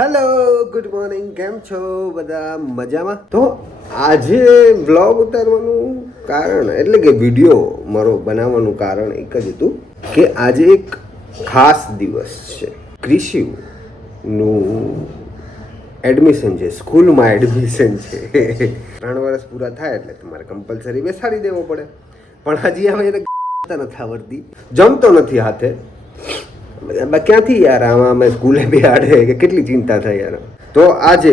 Hello good morning, કેમ છો બધા? મજામાં? તો આજે વ્લોગ ઉતારવાનું કારણ એટલે કે વિડીયો મારો બનાવવાનું કારણ એક જ હતું કે આજે એક ખાસ દિવસ છે. ક્રિશિવનું એડમિશન છે, સ્કૂલમાં એડમિશન છે. 3 વર્ષ પૂરા થાય એટલે તમારે કમ્પલસરી બેસાડી દેવો પડે. પણ હજી હવે એને નથી આવડતી, જમતો નથી હાથે. ક્યાંથી યાર આમાં અમે સ્કૂલે બેહાડે કે કેટલી ચિંતા થાય યાર. તો આજે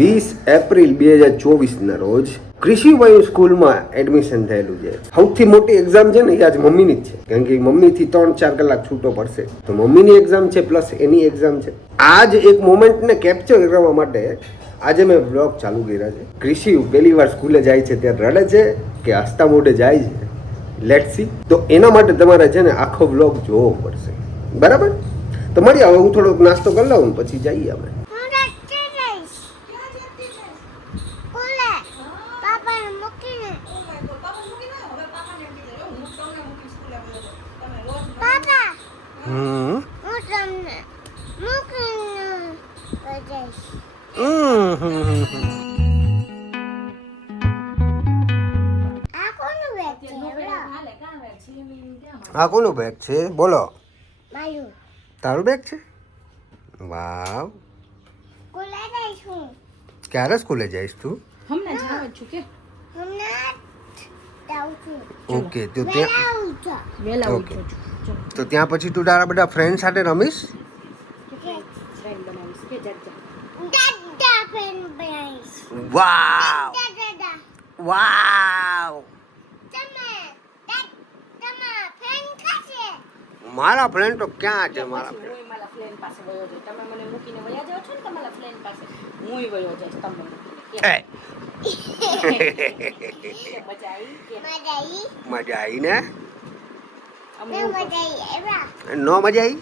20 એપ્રિલ 2024ના રોજ ક્રિશિભાઈ સ્કૂલમાં એડમિશન થયેલું છે. સૌથી મોટી એક્ઝામ છે ને એ આજ મમ્મીની જ છે, કારણ કે મમ્મીથી 3-4 કલાક છૂટો પડશે. તો મમ્મીની એક્ઝામ છે પ્લસ એની એક્ઝામ છે. આ જ એક મોમેન્ટને કેપ્ચર કરવા માટે આજે મેં બ્લોગ ચાલુ કર્યા છે. ક્રિશિવ પહેલી વાર સ્કૂલે જાય છે ત્યારે રડે છે કે હસતા મોઢે જાય છે, લેટ્સ સી. તો એના માટે તમારે છે ને આખો બ્લોગ જોવો પડશે, બરાબર? તો મળીએ. હવે હું થોડોક નાસ્તો કરી લઉં પછી જઈએ અમે. આ કોનું બેગ છે? બોલો. તારું બેગ છે? વાવ. ક્યારે સ્કૂલે જઈશ તું? હમણાં જાવ છું કે ઓકે. તો ત્યાં વેલા ઓકે. તો ત્યાં પછી તું તારા બધા ફ્રેન્ડ સાથે રમીશ? ફ્રેન્ડ બનાવીશ કે જાજા વાવ વાવ. મારા ફ્રેન્ડ તો ક્યાં છે? મારા ફ્રેન્ડ હું મારા ફ્રેન્ડ પાસે વયો જઈશ. તમે મને મૂકીને વયા જાવ છો ને તમારા ફ્રેન્ડ પાસે, હું વયો જઈશ તમને મૂકીને. મજા આવી? મજા આવી ને? અમને નો મજા આવી?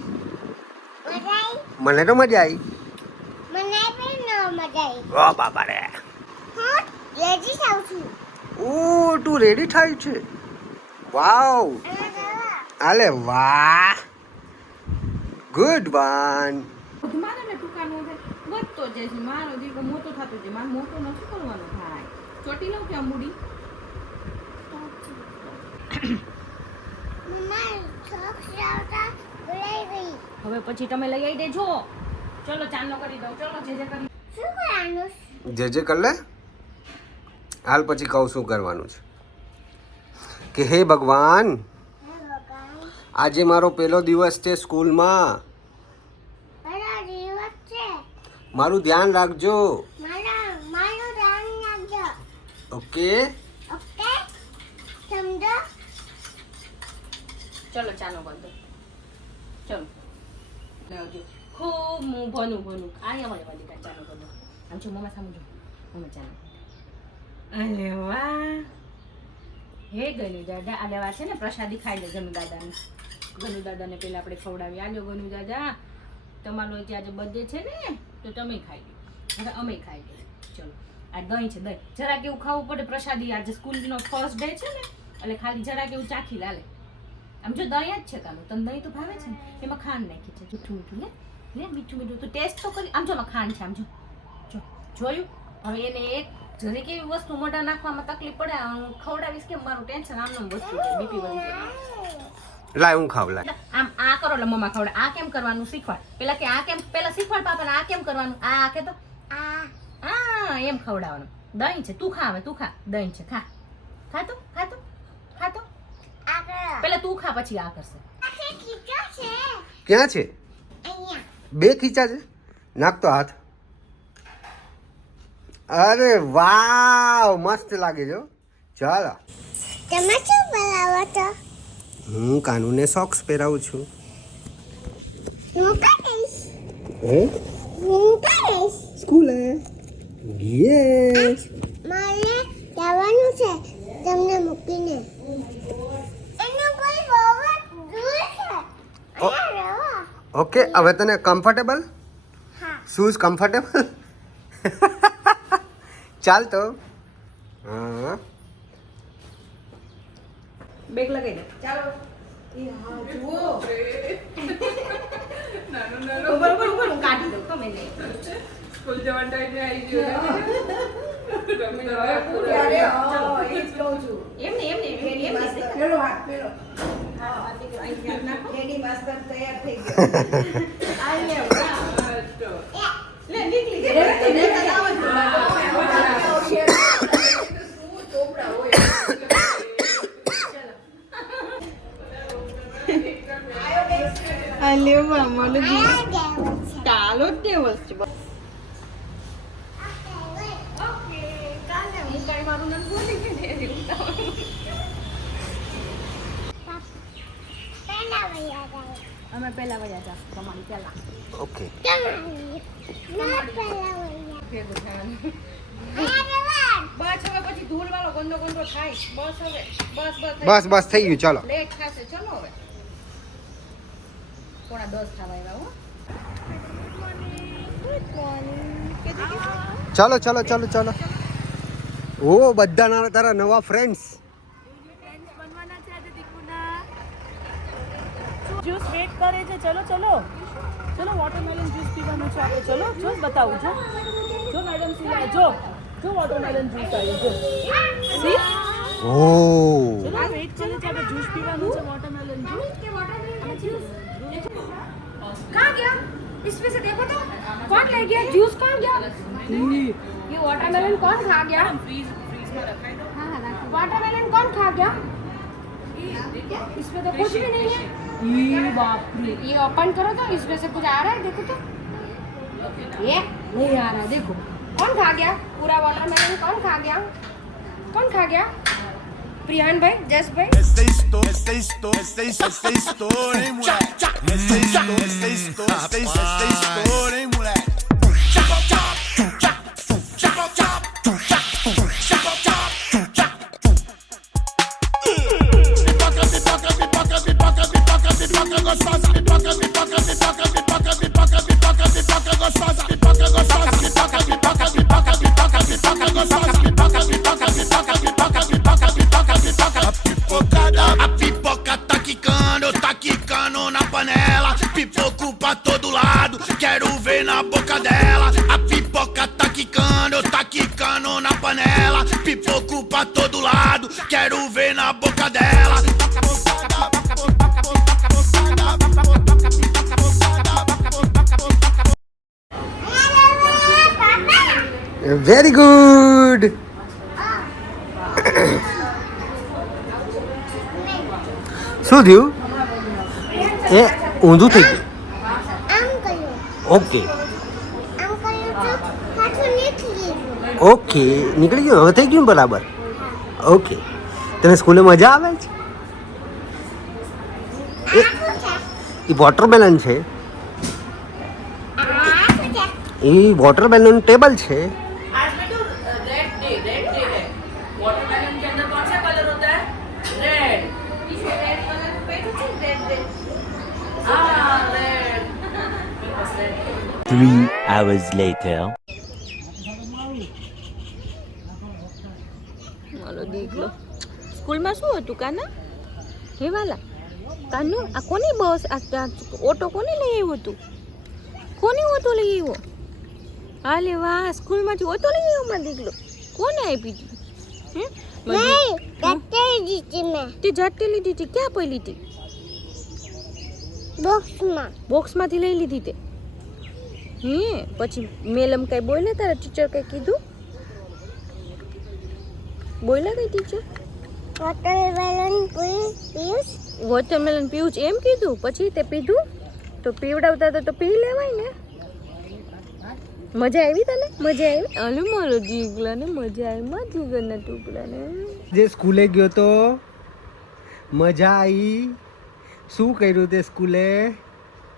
મને તો મજા આવી. ઓ બાપા રે. ઓ તું રેડી થાય છે? વાવ. અલે વાહ, ગુડ વન. મારે ને ટૂંકાનો વધતો જાય છે. મારો દીકરો મોટો થતો જાય. મારે મોટો નથી કરવાનો ભાઈ. ચોટી લઉં કે અંબુડી? હવે પછી તમે લઈ આવી દેજો. ચલો ચાંદલો કરી દઉં. ચલો જે કરી. જે કર લે. હાલ પછી કહું શું કરવાનું છે. કે હે ભગવાન, આજે મારો પહેલો દિવસ છે સ્કૂલમાં. મારું ધ્યાન રાખજો. ઓકે. ચલો ચાલો કરી દો. ચલો લેવજો. ખૂબ હું ભનું આ અમારી વાલી કાંઈ ચાલો કરી દો. આમ છો મમ્મા સામું જો. મમ્મા ચાલો. અરે વાહ. હે ગનુ દાદા, આ લેવા છે ને પ્રસાદી ખાઈ લે ગનુ દાદાની. ગનુ દાદાને પહેલા આપણે ખવડાવી. આલ્યો ગનુ દાદા, તમારો આજે બર્થડે છે ને તો તમે ખાઈ લો. હવે અમે ખાઈ લઈએ. ચલો આ દહીં છે, દહીં જરાક એવું ખાવું પડે પ્રસાદી. આજે સ્કૂલનો ફર્સ્ટ ડે છે ને એટલે ખાલી જરાક એવું ચાખી લાલે. આમ જો દહીં જ છે કાનું, તને દહીં તો ભાવે છે ને? એમાં ખાંડ નાખી છે જૂઠું મીઠું. લે મીઠું મીઠું તો ટેસ્ટ તો કરી. આમ જો એમાં ખાંડ છે. આમ જો જોયું? હવે એને એક જરીક એવી વસ્તુ મોઢા નાખવામાં તકલીફ પડે. હું ખવડાવીશ કેમ? મારું ટેન્શન આમનું વસ્તુ છે. બીપી વધી જાય. લાય હું ખાવ. લાય આમ આ કરો એટલે મમ્મા ખવડે. આ કેમ કરવાનું શીખવાડ. પેલા કે આ કેમ, પેલા શીખવાડ પાપાને આ કેમ કરવાનું. આ કે તો આ એમ ખવડાવવાનું. દહીં છે, તું ખા. હવે તું ખા. દહીં છે, ખા. ખાતો પેલા તું ખા પછી આ કરશે. ક્યાં છે? બે ખીચા છે. નાખતો હાથ. અરે વાવ, મસ્ત લાગે છે. ચાલો. હું કાનુને સોક્સ પહેરાવું છું. સ્કૂલે યસ. મારે જવાનું છે તમને મૂકીને. એનું કોઈ બહુ દૂર છે. ઓકે. હવે તને કમ્ફર્ટેબલ? હા. Shoes comfortable? ચાલ તો. હા બેગ લગાવી દે. ચાલો. એ હા જુઓ. બરોબર કાઢી દઉં તમે. સ્કૂલ જવાનો ટાઈમ આવી ગયો ચાલો જ દેવસ છે અમે પહેલા વયા જા તમારી પહેલા ઓકે બસ હવે પછી ધૂળ વાળો ગંદો ગંદો થાય બસ હવે બસ થઈ ગયું ચાલો લેટ થશે ચલો હવે થોડા 10 થવા આવ્યા ચાલો ઓ બધા તારા નવા ફ્રેન્ડ્સ જ્યુસ વેટ કરે છે ચલો વોટરમેલન જ્યુસ પીવાનું છે આપણે ચલો જો બતાવું જો મેડમ સિલાય જો વોટરમેલન જ્યુસ આવ્યું જો સી ઓ ચલો વેટ કરે છે આપણે જ્યુસ પીવાનું છે વોટરમેલન જ્યુસ कहाँ गया इसमें से देखो तो कौन ले गया जूस कौन गया ये वाटरमेलन कौन खा गया फ्रीज में रखा है हाँ वाटरमेलन कौन खा गया इसमें तो कुछ भी नहीं है ये बाप रे ये ओपन करो तो इसमें से कुछ आ रहा है देखो तो ये नहीं आ रहा देखो कौन खा गया पूरा वाटरमेलन कौन खा गया प्रियान भाई जस भाई Essa história, hein, moleque? Essa história, hein, moleque? A pipoca tá quicando na panela. Pipoco pra todo lado, quero ver na boca dela. A pipoca tá quicando na panela. Pipoco pra todo lado, quero ver na boca dela. Very good શું થયું એ ઊંધું થઈ ગયું આમ કર્યું okay તો પાછું નીકળી ગયું ઓકે નીકળી ગયું હવે થઈ ગયું ને બરાબર ઓકે તને સ્કૂલે મજા આવે છે એ વોટરમેલન છે એ વોટરમેલન ટેબલ છે आज में तो रेड डे है वाटरमेलन के अंदर कौन सा कलर होता है रेड इसे रेड कलर पे तो रेड हाँ रेड 3 hours later. હાલો દેખ લો સ્કૂલમાં શું હતું કાના હે વાલા કાનુ આ કોની બસ આ ઓટો કોને લઈ આવ્યો તું કોની ઓટો લઈ આવ્યો હાલે વાહ સ્કૂલમાંથી ઓટો લઈ આવ્યો મારો દીકલો કોને આપી હતી નહીં કટ્ટાઈ દીધી મેં તે જાતે લીધી હતી ક્યાં પડી લીધી બોક્સમાં બોક્સમાંથી લઈ લીધી તે હે પછી મેલમ કઈ બોલે તારા ટીચર કઈ કીધું બોલ્યા કઈ ટીચર વોટરમેલન પીસ વોટરમેલન પીવું છે એમ કીધું પછી તે પીધું તો પીવડાવતા તો પી લેવાય ને મજા આવી તને મજા આવી અલે મારો જીગલાને મજા આવી માં જીગરના ટુકડાને જે સ્કૂલે ગયો તો મજા આવી શું કર્યું તે સ્કૂલે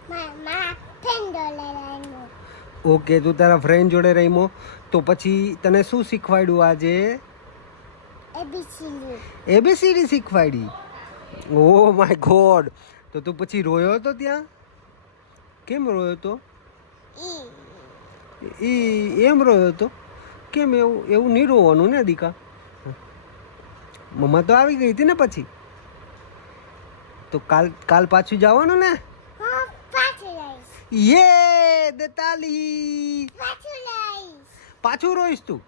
મામા ફેન્ડો લઈ આવ્યો ઓકે તું તારા ફ્રેન્ડ જોડે રમ્યો તો પછી તને શું શીખવાડ્યું આજે એબીસીડી એબીસીડી શીખવાડી ઓ માય ગોડ તો તું પછી રોયો હતો ત્યાં કેમ રોયો હતો એમ રોયો હતો કેમ એવું નહીં રોવાનું ને દીકા મમ્મા તો આવી ગઈ હતી ને પછી તો કાલ પાછું જવાનું ને હા પાછું લઈશ યે દે તાલી પાછું લઈશ પાછું રોઈશ તું?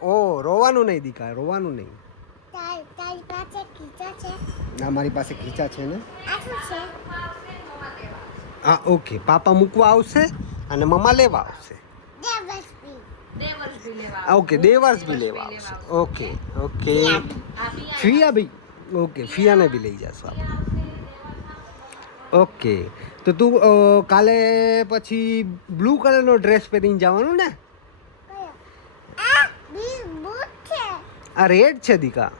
ઓ રોવાનું નહીં દીકા, રોવાનું નહીં. તારી પાસે ખીચા છે? ના મારી પાસે ખીચા છે ને. આ શું છે? હા ઓકે, પાપા મૂકવા આવશે અને મમ્મા લેવા આવશે. દેવસ્પી. દેવર્ષ બી લેવા ઓકે, દેવર્ષ બી લેવા આવશે. ઓકે ઓકે, ફિયા બી. ઓકે, ફિયાને બી લઈ જશો આપણે. ઓકે, તો તું કાલે પછી બ્લુ કલરનો ડ્રેસ પહેરીને જવાનું ને? કયો? આ બૂટ છે. આ રેડ છે દીકા,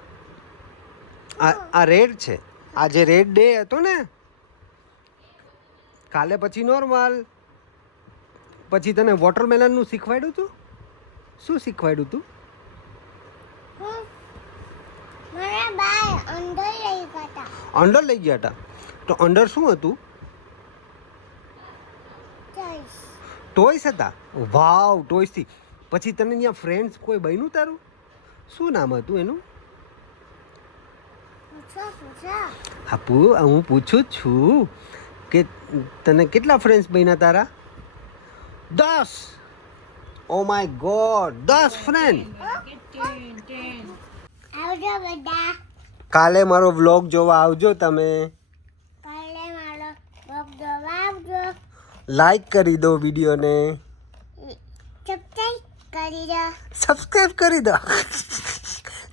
આ રેડ છે. આજે રેડ ડે હતો ને, કાલે પછી નોર્મલ. પછી તને વોટરમેલનનું શીખવાડ્યું તું? શું શીખવાડ્યું તું? મને બાય અંદર લઈ ગયા. અંડર લઈ ગયા હતા. તો અંડર શું હતું? ચોઈસ. ટોયસ હતા. વાવ, ટોયસથી. પછી તને ત્યાં ફ્રેન્ડ્સ કોઈ બન્યું તારું? શું નામ હતું એનું? પૂછો. હા હું પૂછું જ છું કે તને કેટલા ફ્રેન્ડ્સ બન્યા તારા? 10. Oh my God, 10 friend. આવજો બધા. કાલે મારો વ્લોગ જોવા આવજો તમે. કાલે મારો બ્લોગ જોવા આવજો. લાઈક કરી દો વિડીયોને. સબસ્ક્રાઇબ કરી દો. સબસ્ક્રાઈબ કરી દો.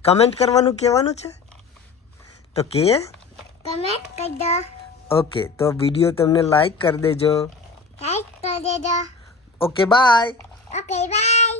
કમેન્ટ કરવાનું કહેવાનું છે તો કે. કમેન્ટ કરી દો. ઓકે, તો વિડીયો તમને લાઈક કરી દેજો. લાઈક કરી દેજો. Okay bye. Okay bye.